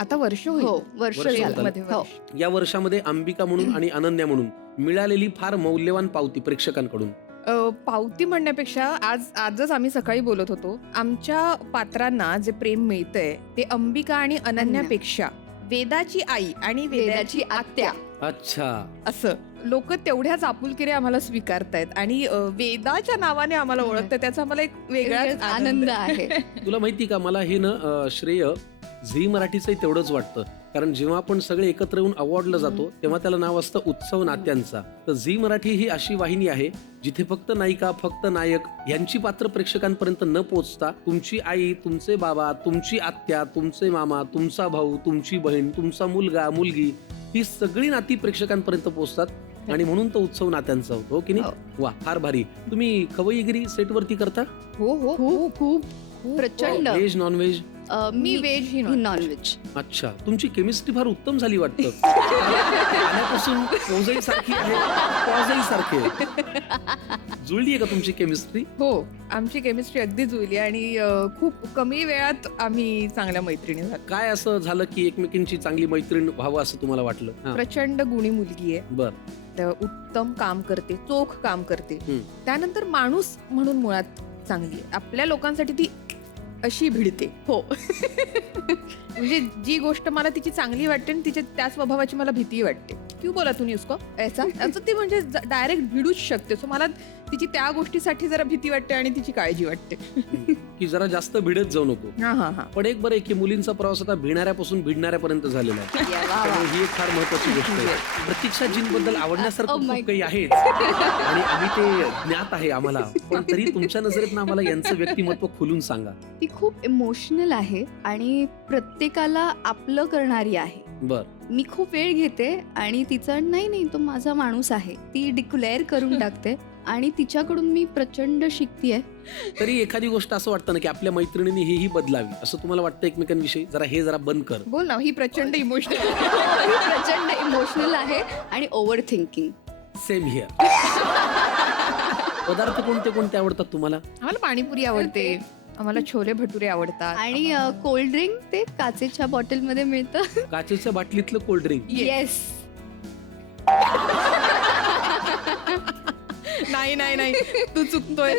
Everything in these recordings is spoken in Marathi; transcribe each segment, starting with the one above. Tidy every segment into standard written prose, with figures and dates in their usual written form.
आता वर्ष होईल. हो, वर्ष वर्ष झालं. झालं. मध्ये हो. वर्ष. या वर्षामध्ये अंबिका म्हणून आणि अनन्या म्हणून मिळालेली फार मौल्यवान पावती प्रेक्षकांकडून. पावती म्हणण्यापेक्षा आजच आम्ही सकाळी बोलत होतो, आमच्या पात्रांना जे प्रेम मिळतंय ते अंबिका आणि अनन्यापेक्षा वेदाची आई आणि वेदाची आत्या अच्छा, असं लोक तेवढ्याच आपुलकीने आम्हाला स्वीकारतायत आणि वेदाच्या नावाने आम्हाला ओळखतात, त्याचा आम्हाला एक वेगळाच आनंद आहे. तुला माहिती का, मला हे ना श्रेय झी मराठीचंही तेवढंच वाटतं. कारण जेव्हा आपण सगळे एकत्र येऊन अवॉर्डला जातो तेव्हा त्याला नाव असतं उत्सव नात्यांचा. तर झी मराठी ही अशी वाहिनी आहे जिथे फक्त नायिका, फक्त नायक यांची पात्र प्रेक्षकांपर्यंत न पोहोचता तुमची आई, तुमचे बाबा, तुमची आत्या, तुमचे मामा, तुमचा भाऊ, तुमची बहीण, तुमचा मुलगा, मुलगी, ही सगळी नाती प्रेक्षकांपर्यंत पोहोचतात आणि म्हणून तो उत्सव नात्यांचा होतो, हो की नाही? वा, फार भारी. तुम्ही खवईगिरी सेटवरती करता? हो हो खूप खूप प्रचंड. Veg, non veg? मी व्हेज ही नॉनव्हेज. अच्छा, तुमची केमिस्ट्री फार उत्तम झाली वाटतं. आल्यापासून पोजही सारखी आहे, पॉजही सारखे. जुळली आहे का तुमची केमिस्ट्री? हो, आमची केमिस्ट्री अगदी जुळली आणि खूप कमी वेळात आम्ही चांगल्या मैत्रिणी झालो. काय असं झालं की एकमेकींची चांगली मैत्रीण व्हावं असं तुम्हाला वाटलं? हा, प्रचंड गुणी मुलगी आहे, बर. उत्तम काम करते, चोख काम करते. हम्म. त्यानंतर माणूस म्हणून मुळात चांगली आहे. आपल्या लोकांसाठी ती अशी भिडते. हो. म्हणजे जी गोष्ट मला तिची चांगली वाटते आणि तिच्या त्या स्वभावाची मला भीती वाटते. क्यों बोला तुम्ही उसको ऐसा, असं ती म्हणजे डायरेक्ट भिडूच शकते. सो मला तिची त्या गोष्टीसाठी जरा भीती वाटते आणि तिची काळजी वाटते. की जरा जास्त भिडत जाऊ नको. हा हा हा. पण एक बरं आहे की मुलींचा प्रवास आता भिणाऱ्यापासून भिडणाऱ्यापर्यंत झालेला आहे. त्यामुळे ही एक फार महत्वाची गोष्ट आहे. प्रतीक्षाजींबद्दल आवडण्यासारखं Oh my खूप काही आहेच आणि आम्ही ते ज्ञात आहे आम्हाला. पण तरी तुमच्या नजरेतनं आम्हाला यांचं व्यक्तिमत्व खुलून सांगा. ती खूप इमोशनल आहे आणि प्रत्येकाला आपलं करणारी आहे. बर. मी खूप वेळ घेते आणि तिचं नाही तो माझा माणूस आहे ती डिक्लेअर करून टाकते आणि तिच्याकडून मी प्रचंड शिकतेय. तरी एखादी गोष्ट असं वाटतं ना की आपल्या मैत्रिणींनी ही बदलावी असं तुम्हाला वाटतं एकमेकांविषयी? जरा बंद कर. बोल ना. ही प्रचंड इमोशनल प्रचंड इमोशनल आहे आणि ओव्हर थिंकिंग. Same here. पदार्थ कोणते कोणते आवडतात तुम्हाला? आम्हाला पाणीपुरी आवडते, आम्हाला छोले भटुरे आवडतात आणि कोल्ड ड्रिंक ते काचेच्या बॉटल मध्ये मिळतं. काचेच्या बाटलीतलं कोल्ड ड्रिंक? येस. नाही नाही नाही, तू चुकतोय.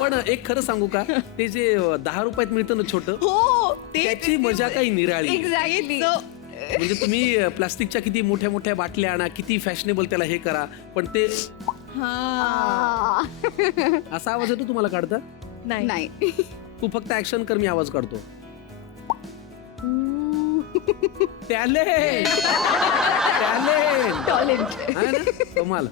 पण एक खरं सांगू का, ते जे 10 रुपयात मिळतं ना छोटं, हो, त्याची मजा काही निराळी. एक्झॅक्टली. म्हणजे तुम्ही प्लास्टिकच्या किती मोठ्या मोठ्या बाटल्या आणा, किती फॅशनेबल त्याला हे करा, पण ते असा आवाज येतो तुम्हाला काढता? नाही. तू फक्त ऍक्शन कर, मी आवाज काढतो. टॅलेंट. टॅलेंट. कमाल.